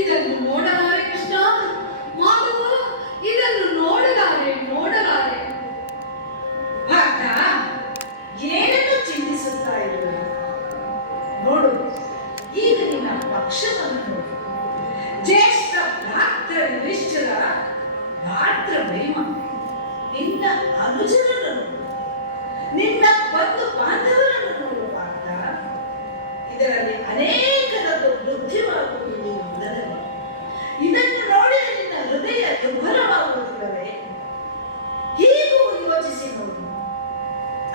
ಇದನ್ನು ನೋಡಲಾರೆ ಕೃಷ್ಣ, ಮಾಧವ, ಇದನ್ನು ನೋಡಲಾರೆ. ಪಾರ್ಥ, ಏನನ್ನು ಚಿಂತಿಸುತ್ತಾ ಇರುವೆ? ನೋಡು, ಈಗ ನಿನ್ನ ಪಕ್ಷವನ್ನು ನೋಡು. ಜ್ಯೇಷ್ಠ ಭ್ರಾತೃ ನಿಶ್ಚಲ ಭ್ರಾತೃ ಭೀಮ, ನಿನ್ನ ಅನುಜರನ್ನು ನೋಡು, ನಿನ್ನ ಬಂಧು ಬಾಂಧವರನ್ನು ನೋಡು. ಪಾರ್ಥ, ಇದರಲ್ಲಿ ಅನೇಕರದ್ದು ಬುದ್ಧಿವಾಗುವುದು ಯುದ್ಧದಲ್ಲಿ. ಇದನ್ನು ನೋಡಿದರೆ ನಿನ್ನ ಹೃದಯ ದುರ್ಬಲವಾಗುವುದಿಲ್ಲವೇ? ಹೀಗೂ ಯೋಚಿಸಿ ನೋಡು.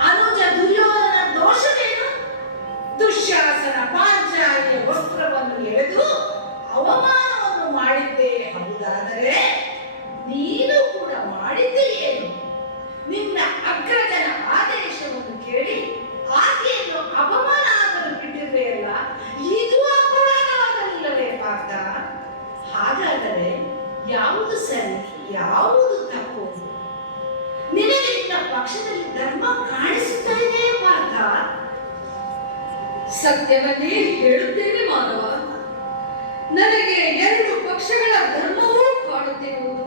ಅನುಜ ದುರ್ಯೋಧನ ದೋಷವೇನು? ದುಶ್ಯಾಸನ ಪಾಂಚಾಲಿಯ ವಸ್ತ್ರವನ್ನು ಎಳೆದು ಅವಮಾನವನ್ನು ಮಾಡಿದ್ದೇ ಹೌದಾದರೆ ನೀನು ಕೂಡ ಮಾಡಿದ್ದೀಯೇನು? ನಿನ್ನ ಅಗ್ರಜನ ಆದೇಶವನ್ನು ಕೇಳಿ ಆಕೆಯನ್ನು ಅವಮಾನ ಆಗಲು ಬಿಟ್ಟಿರ್ವೆಯಲ್ಲ, ಇದು ಅಪರಾಧವಾಗಲಿಲ್ಲವೇ ಪಾರ್ಥ? ಹಾಗಾದರೆ ಯಾವುದು ಸರಿ, ಯಾವುದು ತಪ್ಪು? ನಿನಗೆ ನಿನ್ನ ಪಕ್ಷದಲ್ಲಿ ಧರ್ಮ ಕಾಣಿಸುತ್ತಾ ಇದೆ ಪಾರ್ಥ? ಸತ್ಯವನ್ನೇ ಹೇಳುತ್ತೇನೆ ಮಾಧವ. ನನಗೆ ಎರಡು ಪಕ್ಷಗಳ ಧರ್ಮವೂ ಕಾಣುತ್ತಿರುವುದು,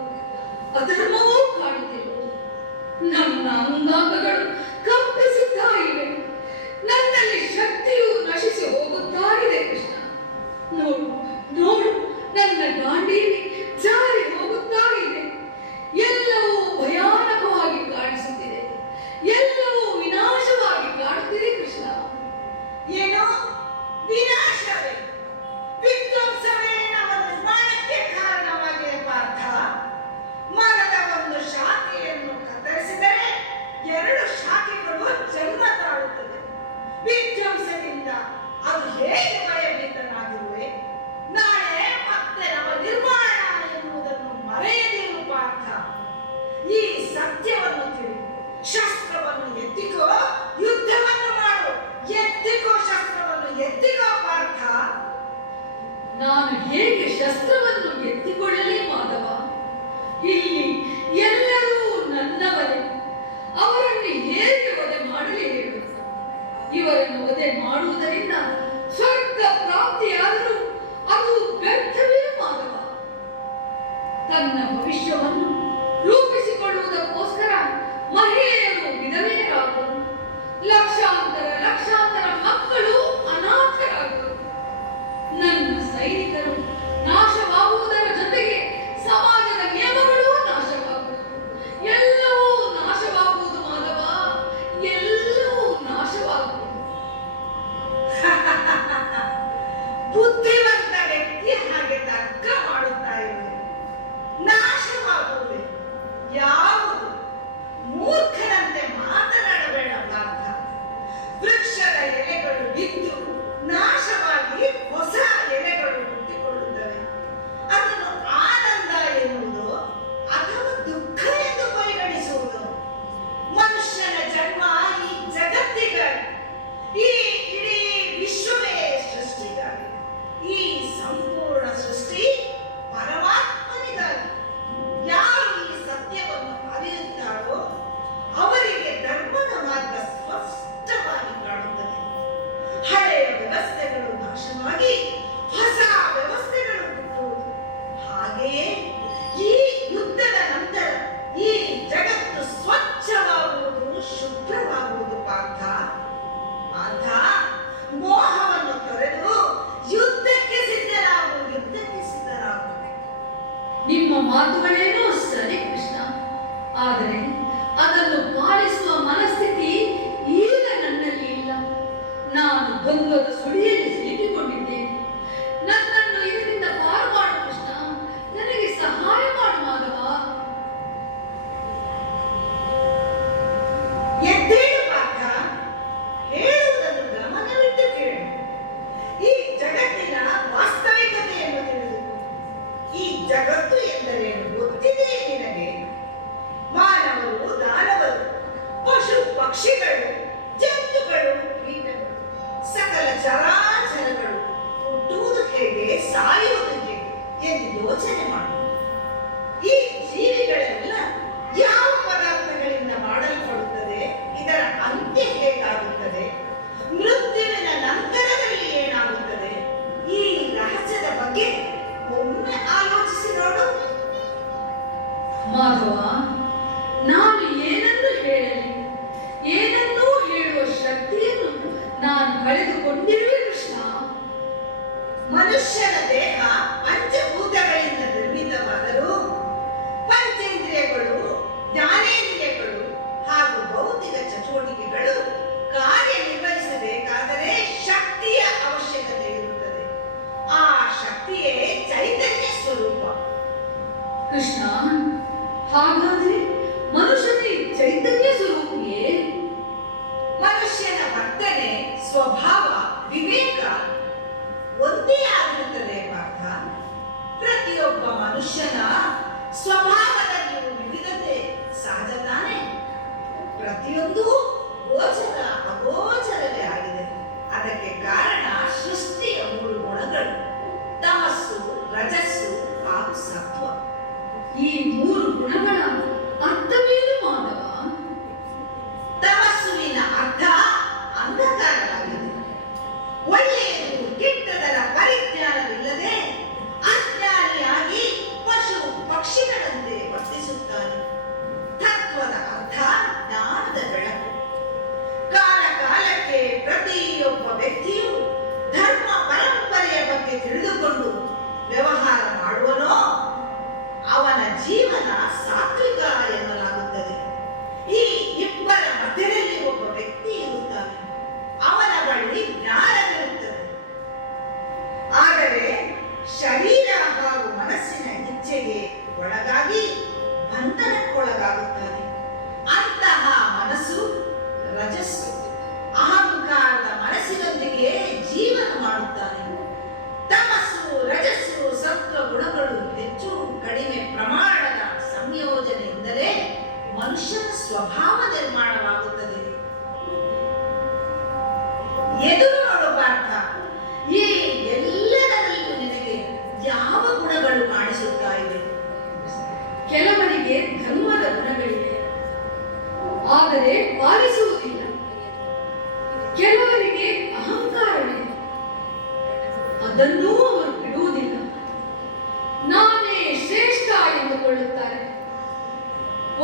ಅಧರ್ಮವೂ ಕಾಣುತ್ತಿರುವುದು. ನನ್ನ ಅಂಗಾಂಗಗಳು ಕಂಪಿಸುತ್ತಾ ಇವೆ, ನನ್ನಲ್ಲಿ ಶಕ್ತಿಯು ನಶಿಸಿ ಹೋಗುತ್ತಾ ಇದೆ ಕೃಷ್ಣ. ನೋಡು ನೋಡು, ನನ್ನ ಗಾಂಡೀವಿ ಜಾರಿ ಹೋಗುತ್ತಾ ಇದೆ. ಎಲ್ಲವೂ ಭಯಾನಕವಾಗಿ ಕಾಣಿಸುತ್ತಿದೆ, ಎಲ್ಲವೂ ವಿನಾಶವಾಗಿ ಕಾಣುತ್ತಿದೆ ಕೃಷ್ಣ. ಏನೋ ವಿನಾಶವೇ, ವಿಧ್ವಂಸವೇ ನಮ್ಮ ನಿರ್ಮಾಣಕ್ಕೆ ಕಾರಣವಾಗಿದೆ ಪಾರ್ಥ. ಮರದ ಒಂದು ಶಾಖೆಯನ್ನು ಕತ್ತರಿಸಿದರೆ ಎರಡು ಶಾಖೆಗಳು ಜನ್ಮ ತಾಳುತ್ತದೆ. ವಿಧ್ವಂಸದಿಂದ ಅದು ಹೇಗೆ ಭಯಭೀತನಾಗಿರುವೆ? ನಾಳೆ ಮತ್ತೆ ನಮ್ಮ ನಿರ್ಮಾಣ ಎನ್ನುವುದನ್ನು ಮರೆಯದಿರು ಪಾರ್ಥ. ಈ ಸತ್ಯವನ್ನು ತಿಳಿ, ಶಸ್ತ್ರವನ್ನು ಎತ್ತಿಕೋ, ಯುದ್ಧವನ್ನು ಮಾಡು. ಎತ್ತಿಕೋ ಶಸ್ತ್ರವನ್ನು, ಎತ್ತಿಕೋ ಪಾರ್ಥ. ನಾನು ಹೇಗೆ ಶಸ್ತ್ರವನ್ನು ಎತ್ತಿಕೊಳ್ಳಲಿ ಮಾಧವ? ಇಲ್ಲಿ ಎಲ್ಲರೂ ನನ್ನವರೇ. ಅವರನ್ನು ಹೇಗೆ ವಧೆ ಮಾಡಲಿ ಹೇಳು? ಇವರನ್ನು ವಧೆ ಮಾಡುವುದರಿಂದ ಸ್ವರ್ಗ ಪ್ರಾಪ್ತಿಯಾದರೂ ಅದು ವ್ಯರ್ಥವೇ ಮಾಧವ. ತನ್ನ ಭವಿಷ್ಯವನ್ನು ರೂಪಿಸಿಕೊಳ್ಳುವುದಕ್ಕೋಸ್ಕರ ಮಹಿಳೆಯರು ವಿಧವೆಯರಾದರು, ಲಕ್ಷಾಂತರ ಮಕ್ಕಳು ಅನಾಥರಾದರು. ನನ್ನ ಸೈನಿಕರು ನಾಶವಾಗುವುದರ ಜೊತೆಗೆ ಸಮಾಜದ ನಿಯಮಗಳೂ ನಾಶವಾಗುವುದು. ಎಲ್ಲವೂ ನಾಶವಾಗುವುದು ಮಾಧವ, ಎಲ್ಲವೂ ನಾಶವಾಗುವುದು. ಬುದ್ಧಿವಂತ ವ್ಯಕ್ತಿ ಹಾಗೆ ತರ್ಕ ಮಾಡುತ್ತಾ ಇರುವೆ. ನಾಶವಾಗುವೆ ಯಾವುದು? ಮೂರ್ಖನಂತೆ ಮಾತನಾಡಬೇಡ ಪಾರ್ಥ. ವೃಕ್ಷದ ಎಲೆಗಳು ಬಿದ್ದು ನಾಶವಾಗಿ ಹೊಸ ಎಲೆಗಳು ಹುಟ್ಟಿಕೊಳ್ಳುತ್ತವೆ. ಅದನ್ನು ಆನಂದ ಎನ್ನುವುದು ಅಥವಾ ದುಃಖ ಎಂದು ಪರಿಗಣಿಸುವುದು? ಮನುಷ್ಯನ ಜನ್ಮ ಈ ಜಗತ್ತಿಗಾಗಿ, ಈ ಇಡೀ ವಿಶ್ವವೇ ಸೃಷ್ಟಿಗಾಗಿ, ಈ ಸಂಪೂರ್ಣ ಸೃಷ್ಟಿ ಪರಮಾತ್ಮನಿಗಾಗಿ. ಯಾರು ಈ ಸತ್ಯವನ್ನು ಅರಿಯುತ್ತಾರೋ ಅವರಿಗೆ ಧರ್ಮದ ಮಾರ್ಗ ಸ್ಪಷ್ಟವಾಗಿ ಕಾಣುತ್ತದೆ. ಹಳೆಯ ವ್ಯವಸ್ಥೆಗಳು ನಾಶವಾಗಿ ಹೊಸ ವ್ಯವಸ್ಥೆಗಳು ಹುಟ್ಟುವುದು. ಹಾಗೆಯೇ ಈ ಯುದ್ಧದ ನಂತರ ಈ ಜಗತ್ತು ಸ್ವಚ್ಛವಾಗುವುದು, ಶುಭ್ರವಾಗುವುದು ಪಾರ್ಥ. ಪಾರ್ಥ, ಮೋಹವನ್ನು ತೊರೆದು ಯುದ್ಧಕ್ಕೆ ಸಿದ್ಧರಾಗು, ಯುದ್ಧಕ್ಕೆ ಸಿದ್ಧರಾಗು. ನಿಮ್ಮ ಮಾತುಗಳೇನೋ ಸರಿ ಕೃಷ್ಣ, ಆದರೆ ಅದನ್ನು ಪಾಲಿಸುವ ಮನಸ್ಥಿತಿ ಈಗ ನನ್ನಲ್ಲಿ ಇಲ್ಲ. ನಾನು ದ್ವಂದ್ವದ ಸುಳಿಯಲ್ಲಿ ಸಿಲುಕಿಕೊಂಡಿದ್ದೇನೆ. ನನ್ನನ್ನು ಇದರಿಂದ ಪಾರು ಮಾಡು ಕೃಷ್ಣ, ನನಗೆ ಸಹಾಯ ಮಾಡು ಮಾಧವ. ಎದ್ದೇಳು ಪಾರ್ಥ, ಹೇಳುವುದನ್ನು ಗಮನವಿಟ್ಟು ಕೇಳು. ಈ ಜಗತ್ತಿನ ವಾಸ್ತವಿಕತೆಯನ್ನು ತಿಳಿದುಕೋ. ಈ ಜಗತ್ತು ಎಂದರೇನು ಗೊತ್ತಿದೆಯೇ ನಿನಗೆ? ಮಾನವರು, ದಾನವರು, ಪಶು ಪಕ್ಷಿಗಳು, ಜಂತುಗಳು, ಕೀಟಗಳು, ಸಕಲ ಚರಾ ಮನುಷ್ಯನ ದೇಹ ಪಂಚಭೂತಗಳಿಂದ ನಿರ್ಮಿತವಾದರೂ ಪಂಚೇಂದ್ರಿಯಗಳು, ಜ್ಞಾನೇಂದ್ರಿಯಗಳು ಹಾಗೂ ಭೌತಿಕ ಚಟುವಟಿಕೆಗಳು ಕಾರ್ಯನಿರ್ವಹಿಸಬೇಕಾದರೆ ಶಕ್ತಿಯ ಅವಶ್ಯಕತೆ ಇರುತ್ತದೆ. ಆ ಶಕ್ತಿಯೇ ಚೈತನ್ಯ ಸ್ವರೂಪ. ಕೃಷ್ಣ, ಹಾಗಾದ್ರೆ ಮನುಷ್ಯನೇ ಚೈತನ್ಯ ಸ್ವರೂಪಿಯೇ? ಮನುಷ್ಯನ ವರ್ತನೆ, ಸ್ವಭಾವ, ವಿವೇಕ ಒಂದೇ ಆಗಿರುತ್ತದೆ ಪಾರ್ಥ. ಪ್ರತಿಯೊಬ್ಬ ಮನುಷ್ಯನ ಸ್ವಭಾವದಲ್ಲಿಯೂ ವಿವಿಧತೆ ಸಹಜ ತಾನೆ. ಪ್ರತಿಯೊಂದು ಗೋಚರ ಅಗೋಚರವೇ ಆಗಿದೆ. ಅದಕ್ಕೆ ಕಾರಣ ಸೃಷ್ಟಿಯ 3 ಗುಣಗಳು: ತಮಸ್ಸು, ರಜಸ್ಸು ಹಾಗೂ ಸತ್ವ. ಈ 3 ಗುಣಗಳ ಅರ್ಥವೇನು ಮಾಧವ? ತಮಸ್ಸುವಿನ ಅರ್ಥ ಅಂಧಕಾರವಾಗಿದೆ. ಒಳ್ಳೆಯದು ಕೆಟ್ಟದರ ಪರಿಜ್ಞಾನವಿಲ್ಲದೆ ಅಜ್ಞಾನಿಯಾಗಿ ಪಶು ಪಕ್ಷಿಗಳಂತೆ ವರ್ತಿಸುತ್ತಾನೆ. ತತ್ವದ ಅರ್ಥ ಜ್ಞಾನದ ಬೆಳಕು. ಕಾಲ ಕಾಲಕ್ಕೆ ಪ್ರತಿಯೊಬ್ಬ ವ್ಯಕ್ತಿಯು ಧರ್ಮ ಪರಂಪರೆಯ ಬಗ್ಗೆ ತಿಳಿದುಕೊಂಡು ವ್ಯವಹಾರ ಮಾಡುವನೋ ಅವನ ಜೀವನ ಸಾತ್ವಿಕ ಎನ್ನಲಾಗುತ್ತದೆ. ಈ ಇಬ್ಬರ ಮಧ್ಯದಲ್ಲಿ ಒಬ್ಬ ವ್ಯಕ್ತಿ ಇರುತ್ತಾನೆ. ಅವನ ಬಳಿ ಜ್ಞಾನವಿರುತ್ತದೆ. ಆದರೆ ಶರೀರ ಹಾಗೂ ಮನಸ್ಸಿನ ಇಚ್ಛೆಗೆ ಒಳಗಾಗಿ ಬಂಧನಕ್ಕೊಳಗಾಗುತ್ತಾನೆ. ಅಂತಹ ಮನಸ್ಸು ರಜಸ್ಸು. ಅಹಂಕಾರದ ಮನಸ್ಸಿನೊಂದಿಗೆ ಜೀವನ ಮಾಡುತ್ತಾನೆ. ತಮಸ್ಸು, ರಜಸ್ಸು, ಸತ್ವ ಗುಣಗಳು ಹೆಚ್ಚು ಕಡಿಮೆ ಪ್ರಮಾಣದ ಸಂಯೋಜನೆಯಿಂದಲೇ ಮನುಷ್ಯನ ಸ್ವಭಾವ ನಿರ್ಮಾಣವಾಗುತ್ತದೆ. ಎದುರು ನೋಡು ಪಾರ್ಥ, ಈ ಎಲ್ಲದರಲ್ಲೂ ನಿನಗೆ ಯಾವ ಗುಣಗಳು ಕಾಣಿಸುತ್ತಾ ಇವೆ? ಕೆಲವರಿಗೆ ಧರ್ಮದ ಗುಣಗಳಿವೆ, ಆದರೆ ಪಾಲಿಸುವುದಿಲ್ಲ. ಕೆಲವರಿಗೆ ಅಹಂಕಾರವಿದೆ, ಅದನ್ನೂ ಅವರು ಬಿಡುವುದಿಲ್ಲ. ನಾನೇ ಶ್ರೇಷ್ಠ ಎಂದುಕೊಳ್ಳುತ್ತಾರೆ.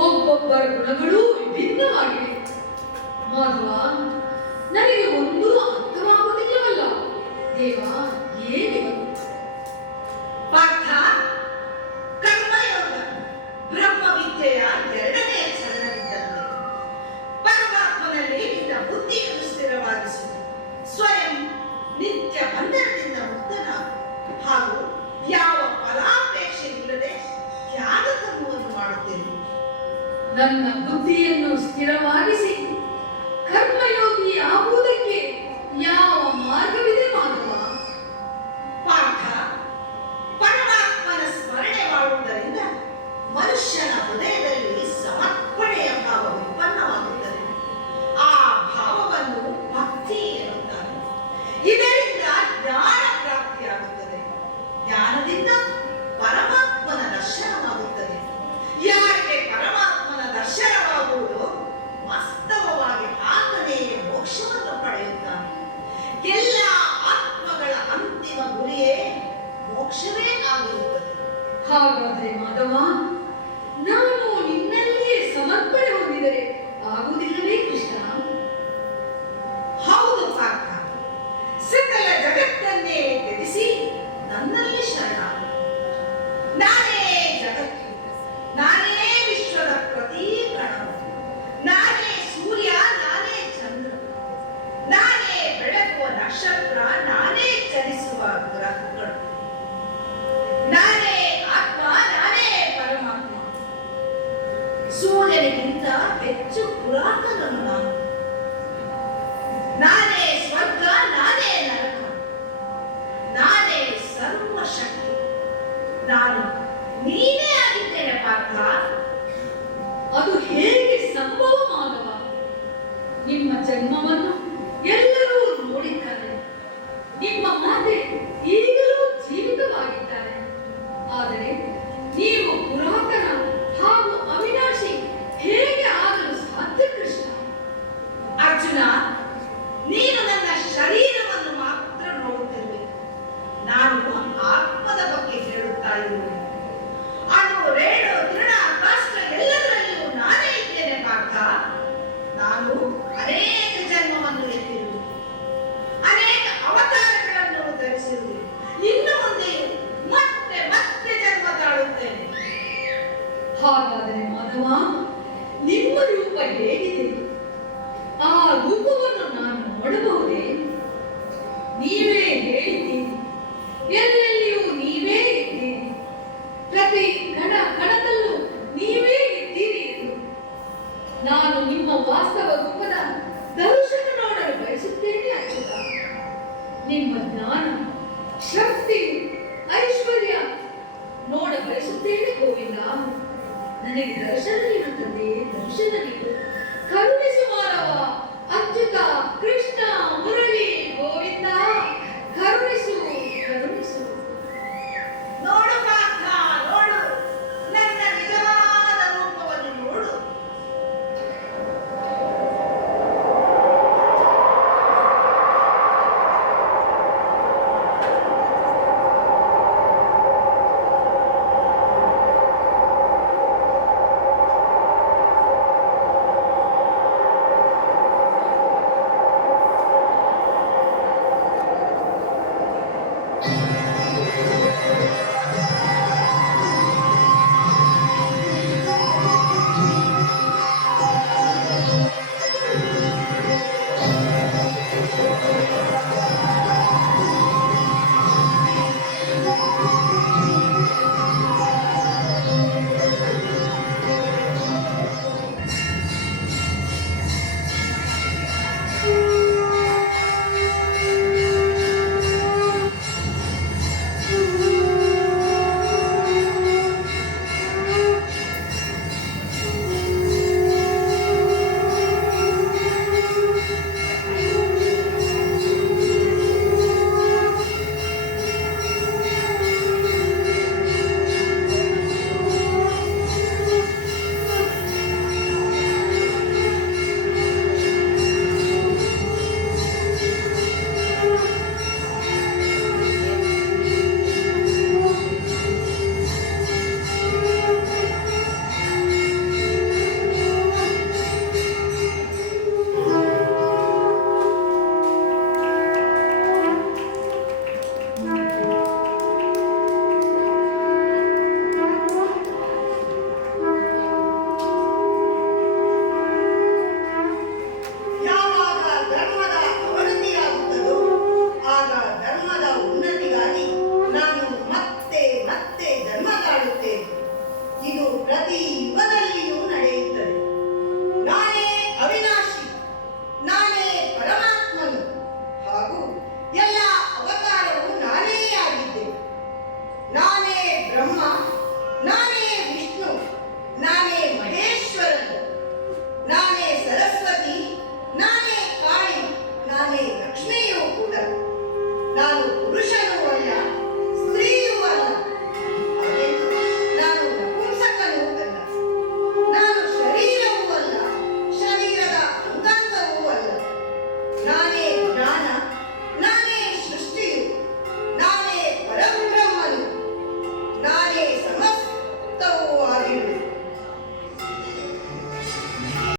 ಒಬ್ಬೊಬ್ಬರ ಗುಣಗಳೂ ವಿಭಿನ್ನವಾಗಿವೆ. ಮಾಧವ, ನನಗೆ ಒಂದೂ ಅರ್ಥವಾಗುವುದಿಲ್ಲವಲ್ಲ. ದೇವ, ಏನಿದು? ಪಾರ್ಥ, ಕರ್ಮಯೋಗ ಬ್ರಹ್ಮವಿದ್ಯೆಯ 2ನೇ ಚರಣವಿದ್ದಂತೆ. ಪರಮಾತ್ಮನಲ್ಲಿ ನಿನ್ನ ಬುದ್ಧಿಯನ್ನು ಸ್ಥಿರವಾಗಿಸು. ಸ್ವಯಂ ನಿತ್ಯ ಬಂಧನದಿಂದ ಮುಕ್ತನಾಗು ಹಾಗೂ ಯಾವ ಫಲಾಪೇಕ್ಷೆ ಇಲ್ಲದೆ ತ್ಯಾಗ ಕರ್ಮವನ್ನು ಮಾಡುತ್ತೇನೆ. ನನ್ನ ಬುದ್ಧಿಯನ್ನು ಸ್ಥಿರವಾಗಿಸಿ ಕರ್ಮಯೋಗಿ ಆಗುವುದಕ್ಕೆ ಯಾವ ಮಾರ್ಗವಿದೆ ಮಾಧವ? ಪಾಠ, ಪರಮಾತ್ಮನ ಸ್ಮರಣೆ ಮಾಡುವುದರಿಂದ ಮನುಷ್ಯನ ಹೃದಯದಲ್ಲಿ ಸಮರ್ಪಣೆಯ ಭಾವ ಉತ್ಪನ್ನವಾಗುತ್ತದೆ. ಆ ಭಾವವನ್ನು ಭಕ್ತಿ ಎನ್ನುತ್ತಾರೆ. ಇದರಿಂದ ಜ್ಞಾನ ಪ್ರಾಪ್ತಿಯಾಗುತ್ತದೆ. ಜ್ಞಾನದಿಂದ ಪರಮಾತ್ಮನ ದರ್ಶನವಾಗುತ್ತದೆ. ಯಾರಿಗೆ ಪರಮಾತ್ಮನ ದರ್ಶನವಾಗುವುದೋ ವಾಸ್ತವವಾಗಿ ಆತನೇ ಮೋಕ್ಷವನ್ನು ಪಡೆಯುತ್ತಾನೆ. ಎಲ್ಲ ಆತ್ಮಗಳ ಅಂತಿಮ ಗುರಿಯೇ ಮೋಕ್ಷವೇ ಆಗಿರುತ್ತದೆ. ಹಾಗಾದರೆ ಮಾಧವ, ನಾನು ನಿನ್ನಲ್ಲಿಯೇ ಸಮರ್ಪಣೆ ಹೊಂದಿದರೆ ಆಗುವುದಿಲ್ಲವೇ ಕೃಷ್ಣ? ಹೌದು ಪಾರ್ಥ, ಸಕಲ ಜಗತ್ತನ್ನೇ ತ್ಯಜಿಸಿ ನನ್ನಲ್ಲಿ ಶರಣಾಗು. ನಾನೇ ಜಗತ್ತು, ನಾನೇ ವಿಶ್ವದ ಪ್ರತಿ ಕಣವು, ನಾನೇ ಸೂರ್ಯ, ನಾನೇ ಚಂದ್ರ, ನಾನೇ ಬೆಳಗುವ ನಕ್ಷತ್ರ, ನಾನೇ ಚಲಿಸುವ ಗ್ರಹಗಳು, ನಾನೇ ಆತ್ಮ, ನಾನೇ ಪರಮಾತ್ಮ. ನಿಮ್ಮ ಜ್ಞಾನ, ಶಕ್ತಿ, ಐಶ್ವರ್ಯ ನೋಡ ಬಯಸುತ್ತೇನೆ ಗೋವಿಂದ. ನನಗೆ ದರ್ಶನ ನೀಡುತ್ತದೆ, ದರ್ಶನ ನೀಡು. ಕರುಣಿಸು ಮಾನವ, ಅಚ್ಯುತ